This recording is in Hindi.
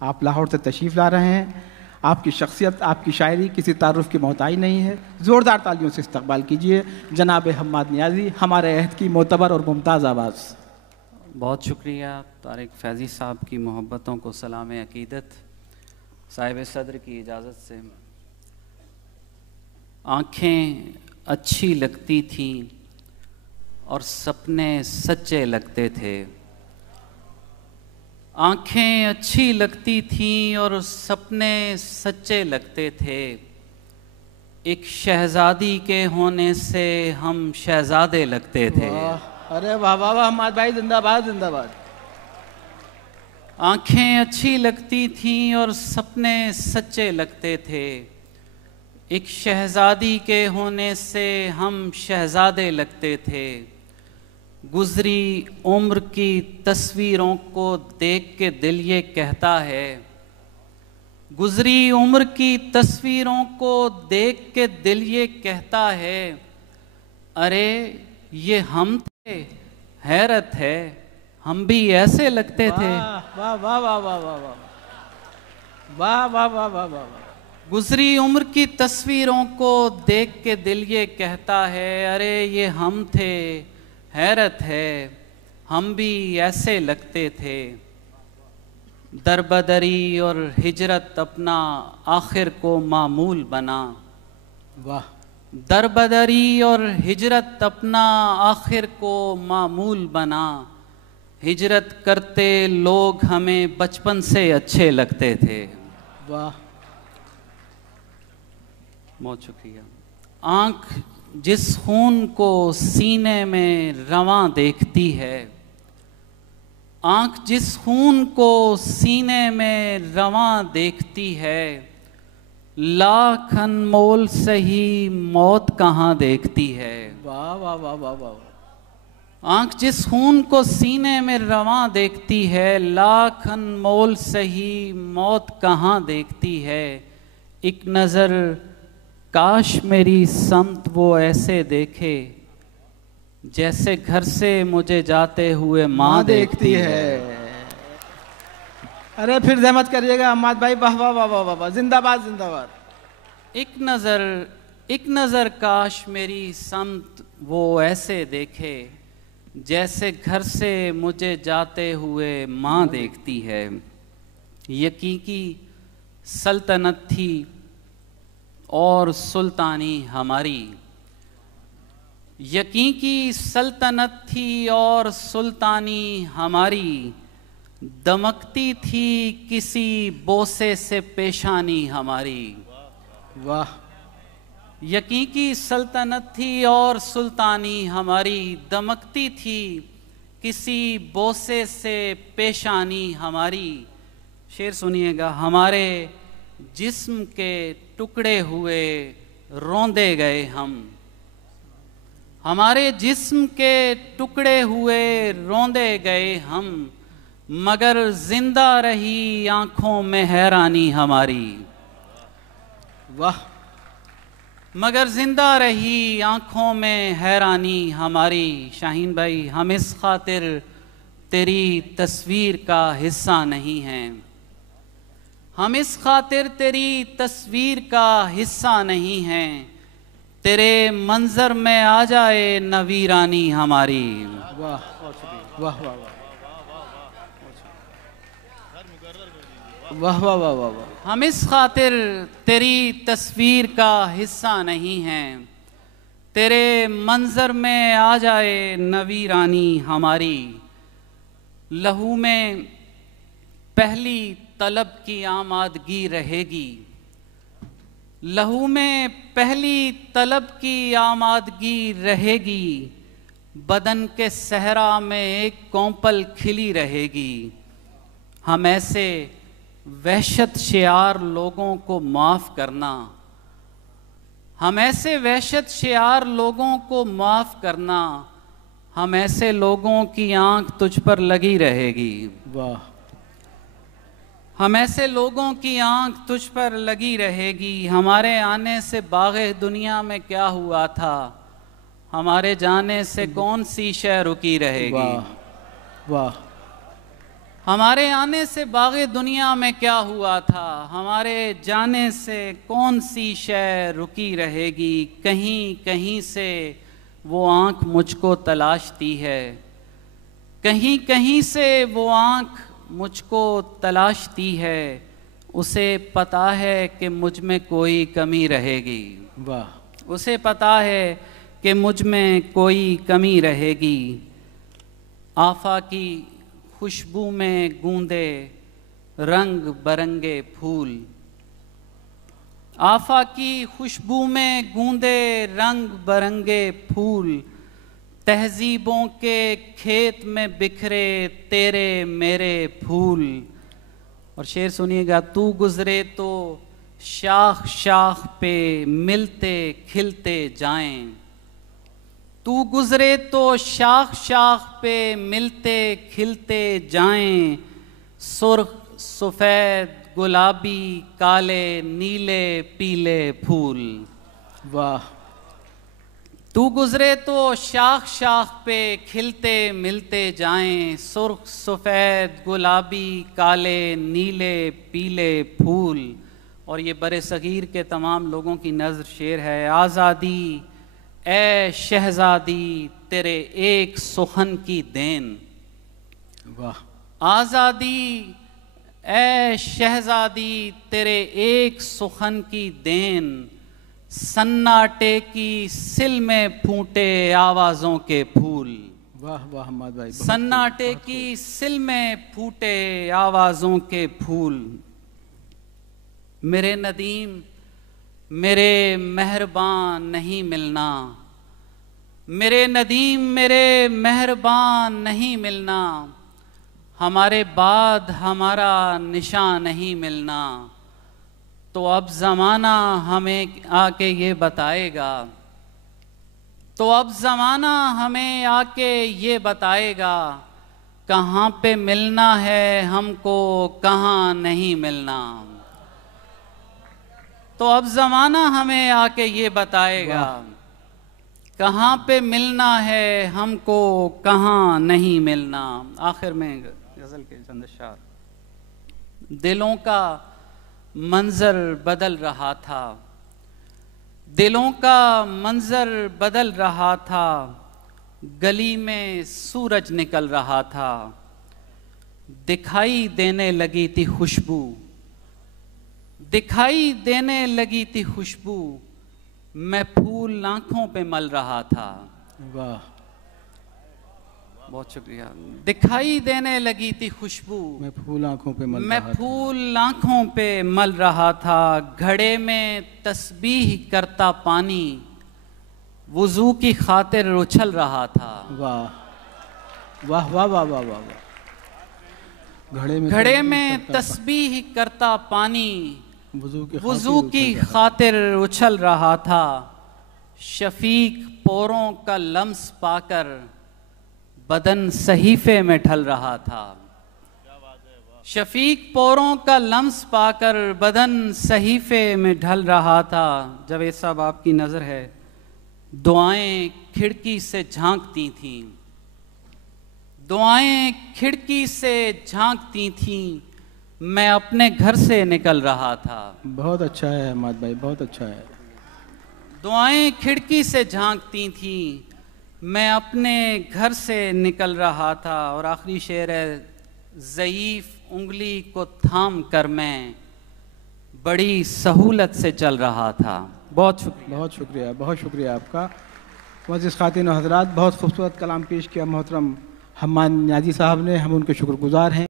आप लाहौर से तशरीफ़ ला रहे हैं। आपकी शख्सियत, आपकी शायरी किसी तारुफ की मोहताज नहीं है। ज़ोरदार तालियों से इस्तकबाल कीजिए जनाब हम्माद नियाज़ी, हमारे अहद की मोतबर और मुमताज़ आवाज़। बहुत शुक्रिया तारिक फैज़ी साहब की मोहब्बतों को सलाम अकीदत। साहिब सदर की इजाज़त से, आँखें अच्छी लगती थीं और सपने सच्चे लगते थे। आँखें अच्छी लगती थीं और सपने सच्चे लगते थे। एक शहज़ादी के होने से हम शहज़ादे लगते थे। अरे वाह वाह वाह, हम्माद भाई जिंदाबाद जिंदाबाद। आँखें अच्छी लगती थीं और सपने सच्चे लगते थे। एक शहज़ादी के होने से हम शहज़ादे लगते थे। गुज़री उम्र की तस्वीरों को देख के दिल ये कहता है, गुज़री उम्र की तस्वीरों को देख के दिल ये कहता है, अरे ये हम थे, हैरत है हम भी ऐसे लगते थे। वाह वाह वाह वाह वाह वाह वाह वाह वाह वाह वाह। गुज़री उम्र की तस्वीरों को देख के दिल ये कहता है, अरे ये हम थे, हैरत है हम भी ऐसे लगते थे। दरबदरी और हिजरत अपना आखिर को मामूल बना। वाह। दरबदरी और हिजरत अपना आखिर को मामूल बना। हिजरत करते लोग हमें बचपन से अच्छे लगते थे। वाह, बहुत शुक्रिया। आँख जिस खून को सीने में रवां देखती है, आँख जिस खून को सीने में रवां देखती है, लाख अनमोल सही मौत कहाँ देखती है। वाह वाह वाह वाह वाह। आँख जिस खून को सीने में रवां देखती है, लाख अनमोल सही मौत कहाँ देखती है। एक नज़र काश मेरी समत वो ऐसे देखे, जैसे घर से मुझे जाते हुए माँ देखती है। अरे फिर जहमत करिएगा हम्माद भाई, वाह वाह वाह वाह वाह, जिंदाबाद जिंदाबाद। एक नज़र काश मेरी समत वो ऐसे देखे, जैसे घर से मुझे जाते हुए माँ देखती है। यकीकी सल्तनत थी और सुल्तानी हमारी, यकीकी सल्तनत थी और सुल्तानी हमारी। दमकती थी किसी बोसे से पेशानी हमारी। वाह। यकीकी सल्तनत थी और सुल्तानी हमारी, दमकती थी किसी बोसे से पेशानी हमारी। शेर सुनिएगा। हमारे जिस्म के टुकड़े हुए रोंदे गए हम, हमारे जिस्म के टुकड़े हुए रोंदे गए हम, मगर जिंदा रही आंखों में हैरानी हमारी। वाह। मगर जिंदा रही आंखों में हैरानी हमारी। शाहीन भाई, हम इस खातिर तेरी तस्वीर का हिस्सा नहीं हैं, हम इस खातिर तेरी तस्वीर का हिस्सा नहीं हैं। तेरे मंजर में आ जाए नवीरानी हमारी। वाह वाह वाह वाह वाह वाह वाह। हम इस खातिर तेरी तस्वीर का हिस्सा नहीं हैं, तेरे मंजर में आ जाए नवीरानी हमारी। लहू में पहली तलब की आमादगी रहेगी, लहू में पहली तलब की आमादगी रहेगी। बदन के सहरा में एक कौंपल खिली रहेगी। हम ऐसे वहशत शियार लोगों को माफ़ करना, हम ऐसे वहशत शियार लोगों को माफ़ करना। हम ऐसे लोगों की आंख तुझ पर लगी रहेगी। वाह। हम ऐसे लोगों की आंख तुझ पर लगी रहेगी। हमारे आने से बाग़े दुनिया में क्या हुआ था, हमारे जाने से कौन सी शय रुकी रहेगी। वाह वाह। हमारे आने से बाग़े दुनिया में क्या हुआ था, हमारे जाने से कौन सी शय रुकी रहेगी, कहीं कहीं से वो आँख मुझको तलाशती है, कहीं कहीं से वो आँख मुझको तलाशती है, उसे पता है कि मुझ में कोई कमी रहेगी। वाह। उसे पता है कि मुझ में कोई कमी रहेगी। आफाकी खुशबू में गूंदे रंग बरंगे फूल, आफाकी खुशबू में गूंदे रंग बरंगे फूल, तहजीबों के खेत में बिखरे तेरे मेरे फूल। और शेर सुनिएगा, तू गुजरे तो शाख शाख पे मिलते खिलते जाएं, तू गुजरे तो शाख शाख पे मिलते खिलते जाएं, सुर्ख सफ़ेद गुलाबी काले नीले पीले फूल। वाह। तू गुजरे तो शाख शाख पे खिलते मिलते जाएं, सुर्ख सफ़ेद गुलाबी काले नीले पीले फूल। और ये बरे सगीर के तमाम लोगों की नज़र शेर है। आज़ादी ए शहज़ादी तेरे एक सुखन की देन, वाह। आज़ादी ए शहज़ादी तेरे एक सुखन की देन, सन्नाटे की सिल में फूटे आवाज़ों के फूल। वाह वाह हम्माद भाई, सन्नाटे की सिल में फूटे आवाज़ों के फूल। मेरे नदीम मेरे मेहरबान नहीं मिलना, मेरे नदीम मेरे मेहरबान नहीं मिलना, हमारे बाद हमारा निशान नहीं मिलना। तो अब ज़माना हमें आके ये बताएगा, तो अब ज़माना हमें आके ये बताएगा, कहाँ पे मिलना है हमको कहाँ नहीं मिलना। तो अब ज़माना हमें आके ये बताएगा, कहाँ पे मिलना है हमको कहाँ नहीं मिलना। आखिर में गज़ल के चंद अशआर। दिलों का मंज़र बदल रहा था, दिलों का मंज़र बदल रहा था, गली में सूरज निकल रहा था, दिखाई देने लगी थी खुशबू, दिखाई देने लगी थी खुशबू, मैं फूल आँखों पे मल रहा था। वाह, बहुत शुक्रिया। दिखाई देने लगी थी खुशबू, मैं फूल आँखों पे मल मैं रहा था। फूल आँखों पे मल रहा था, घड़े में तस्बीह करता पानी वुज़ू की खातिर उछल रहा था। वाह वाह वाह वाह वाह वाह वाह। घड़े में तस्बीह करता पानी वुज़ू की खातिर उछल रहा था, शफीक पोरों का लम्स पाकर बदन सहीफे में ढल रहा था, शफीक पोरों का लम्स पाकर बदन सहीफे में ढल रहा था। जावेद साहब आपकी नज़र है, दुआएं खिड़की से झांकती थीं, दुआएं खिड़की से झांकती थीं, मैं अपने घर से निकल रहा था। बहुत अच्छा है अहमद भाई, बहुत अच्छा है। दुआएं खिड़की से झांकती थीं, मैं अपने घर से निकल रहा था। और आखिरी शेर है, ज़ईफ़ उंगली को थाम कर मैं बड़ी सहूलत से चल रहा था। बहुत शुक्रिया, बहुत शुक्रिया, बहुत शुक्रिया आपका। मुअज़्ज़िज़ ख़ातिन व हज़रात, बहुत खूबसूरत कलाम पेश किया मोहतरम हम्माद नियाज़ी साहब ने, हम उनके शुक्रगुज़ार हैं।